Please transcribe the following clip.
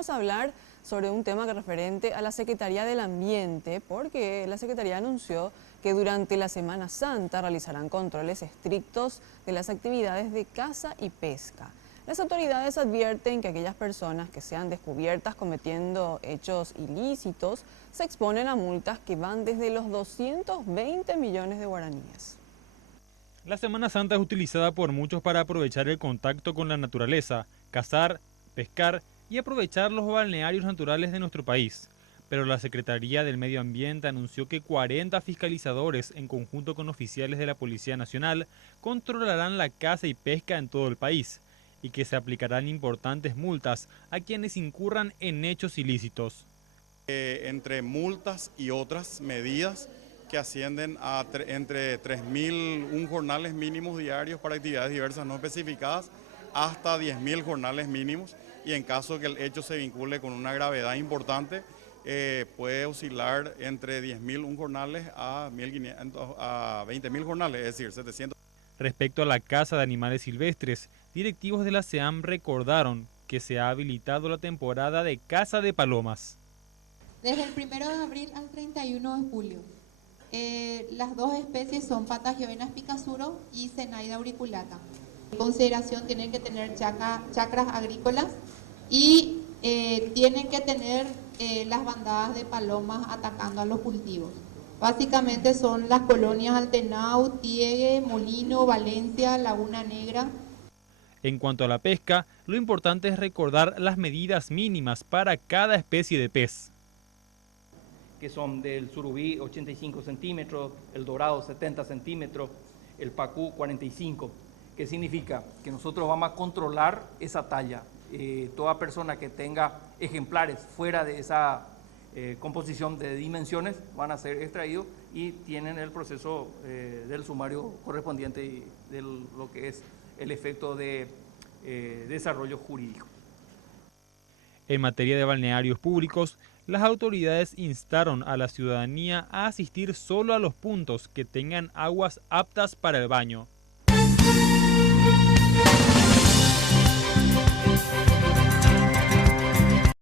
vamos a hablar sobre un tema que referente a la Secretaría del Ambiente, porque la Secretaría anunció que durante la Semana Santa realizarán controles estrictos de las actividades de caza y pesca. Las autoridades advierten que aquellas personas que sean descubiertas cometiendo hechos ilícitos se exponen a multas que van desde los 220 millones de guaraníes. La Semana Santa es utilizada por muchos para aprovechar el contacto con la naturaleza, cazar, pescar y aprovechar los balnearios naturales de nuestro país. Pero la Secretaría del Medio Ambiente anunció que 40 fiscalizadores, en conjunto con oficiales de la Policía Nacional, controlarán la caza y pesca en todo el país, y que se aplicarán importantes multas a quienes incurran en hechos ilícitos. Entre multas y otras medidas que ascienden a entre 3.001 jornales mínimos diarios para actividades diversas no especificadas hasta 10.000 jornales mínimos, y en caso que el hecho se vincule con una gravedad importante puede oscilar entre 10.001 jornales a 20.000 jornales, es decir, 700. Respecto a la caza de animales silvestres, directivos de la SEAM recordaron que se ha habilitado la temporada de caza de palomas. Desde el 1 de abril al 31 de julio. Las dos especies son Patagonia picasuro y Zenaida auriculata. En consideración tienen que tener chacras agrícolas y tienen que tener las bandadas de palomas atacando a los cultivos. Básicamente son las colonias Altenau, Tiegue, Molino, Valencia, Laguna Negra. En cuanto a la pesca, lo importante es recordar las medidas mínimas para cada especie de pez, que son del surubí 85 centímetros, el dorado 70 centímetros, el pacú 45. ¿Qué significa? Que nosotros vamos a controlar esa talla. Toda persona que tenga ejemplares fuera de esa composición de dimensiones van a ser extraídos y tienen el proceso del sumario correspondiente y de lo que es el efecto de desarrollo jurídico. En materia de balnearios públicos, las autoridades instaron a la ciudadanía a asistir solo a los puntos que tengan aguas aptas para el baño.